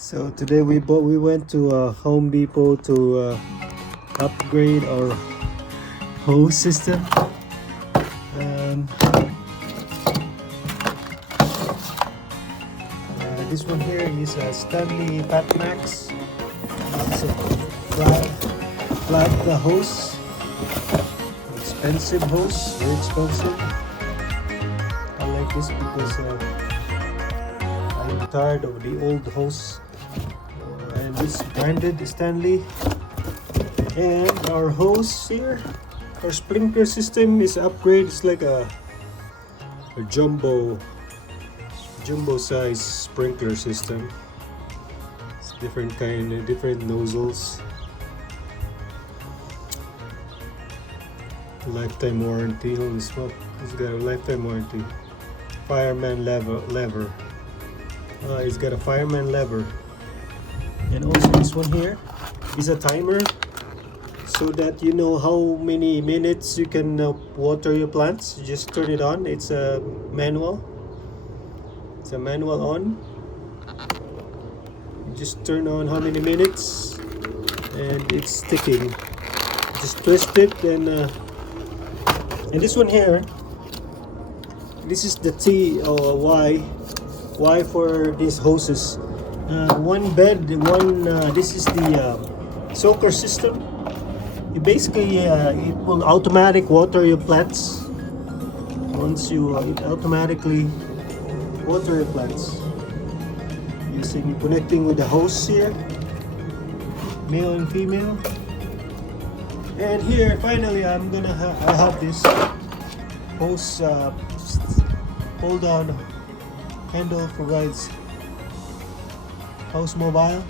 So today we went to Home Depot to upgrade our hose system. This one here is a Stanley Patmax. This is a flat hose. Expensive hose, very expensive. I like this because I'm tired of the old hose. And this branded Stanley. And our hose here, our sprinkler system is upgraded. It's like a jumbo size sprinkler system. It's different nozzles. Lifetime warranty. Holy smoke, it's got a lifetime warranty. Fireman lever. It's got a fireman lever. And also this one here is a timer, so that you know how many minutes you can water your plants. You just turn it on. It's a manual. It's a manual on. You just turn on how many minutes, and it's ticking. Just twist it, and this one here, this is the T or Y for these hoses. One bed, this is the soaker system. You basically it will automatic water your plants. Once you it automatically water your plants using connecting with the hose here, male and female. And here finally I have this hose hold on handle, provides hose mobile,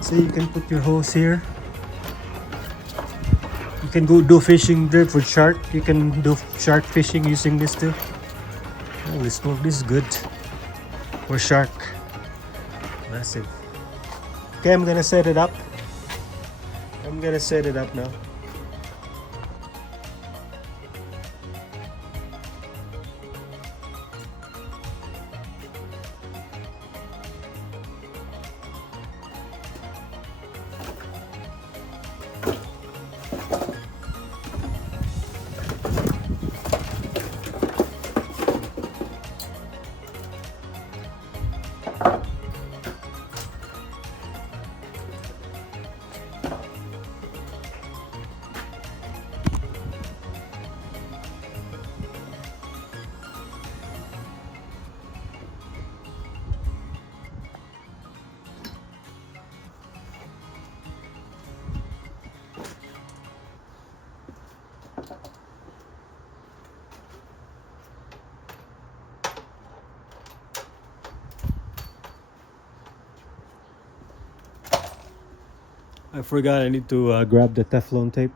so you can put your hose here. You can go do fishing there for shark. You can do shark fishing using this too. Holy smoke, this is good for shark. Massive. Okay, I'm gonna set it up. Now. I forgot I need to grab the Teflon tape.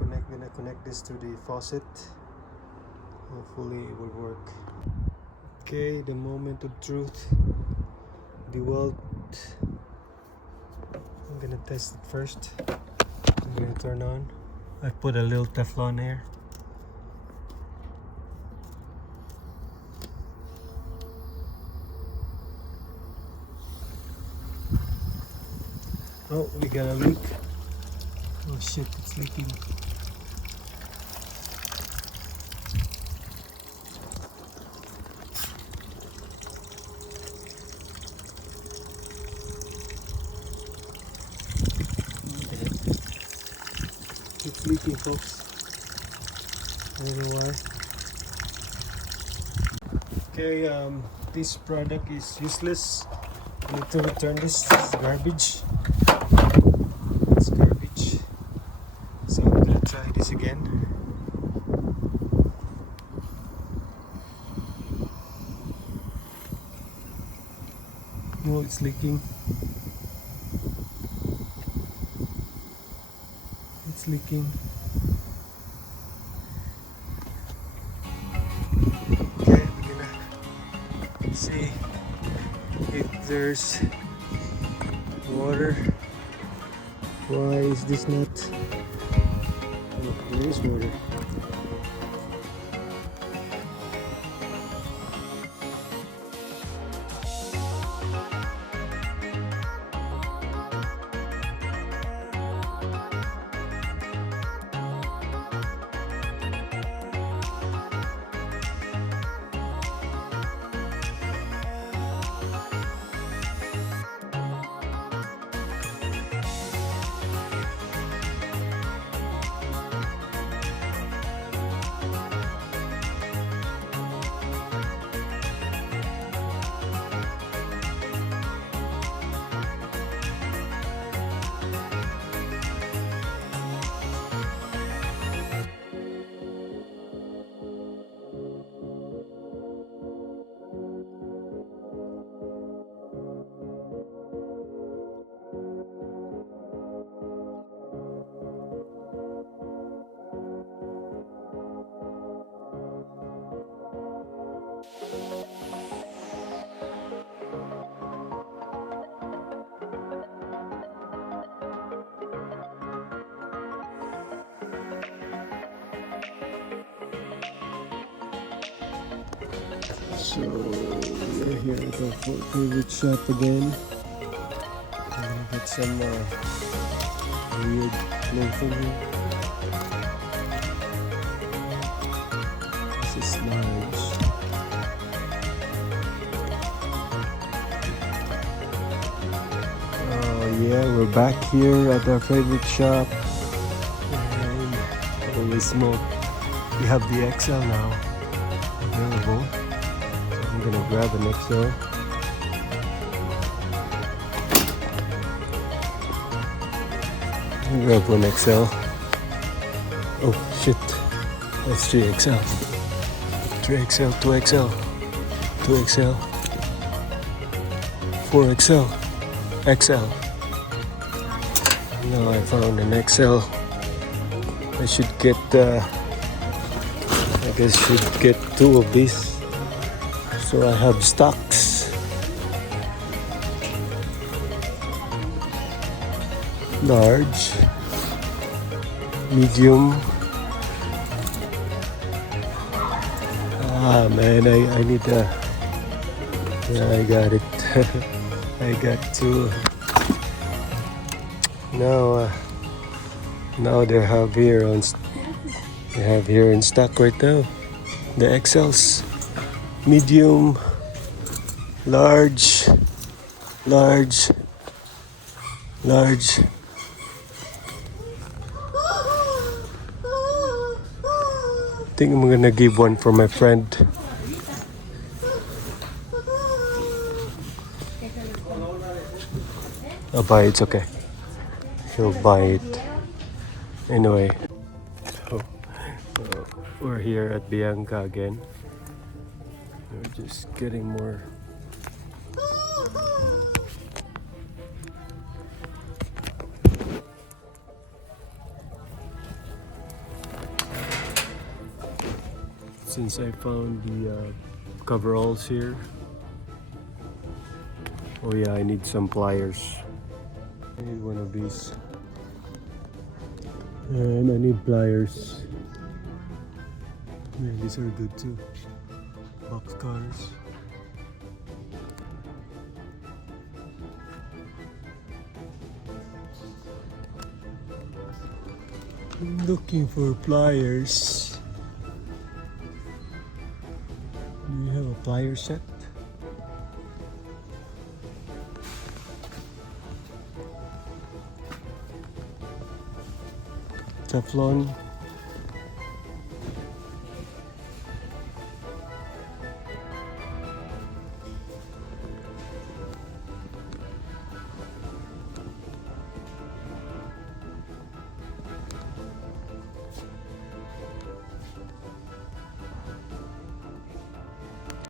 gonna connect this to the faucet. Hopefully it will work. Okay, the moment of truth. The weld. I'm gonna test it first. I'm gonna turn on. I put a little Teflon here. Oh, we got a leak. Oh shit, it's leaking. It's leaking, folks. I don't know why. Okay, this product is useless. I need to return this. It's garbage. It's garbage. So I'm gonna try this again. Oh, it's leaking. It's leaking. Okay, we're gonna see if there's water. Why is this not? Oh, there is water. So we're here at our favorite shop again. I'm gonna get some weird clothing here. This is large. Oh yeah, we're back here at our favorite shop. And holy smoke, we have the XL now available. I'm gonna grab an XL. Grab one XL. Oh shit, that's 3XL. 3XL, 2XL, 2XL, 4XL, XL. Now I found an XL. I should get, I guess should get 2 of these. So I have stocks. Large, medium. Ah man, I need a. Yeah, I got it. I got 2. Now they have here on. They have here in stock right now. The XLs. Medium, large, large, large. I think I'm gonna give one for my friend. I'll buy it, it's okay. He'll buy it. Anyway, so, we're here at Bianca again. We're just getting more. since I found the coveralls here. Oh yeah, I need some pliers. I need one of these. And I need pliers. Man, these are good too. Box cutters. I'm looking for pliers. Do you have a plier set? Teflon.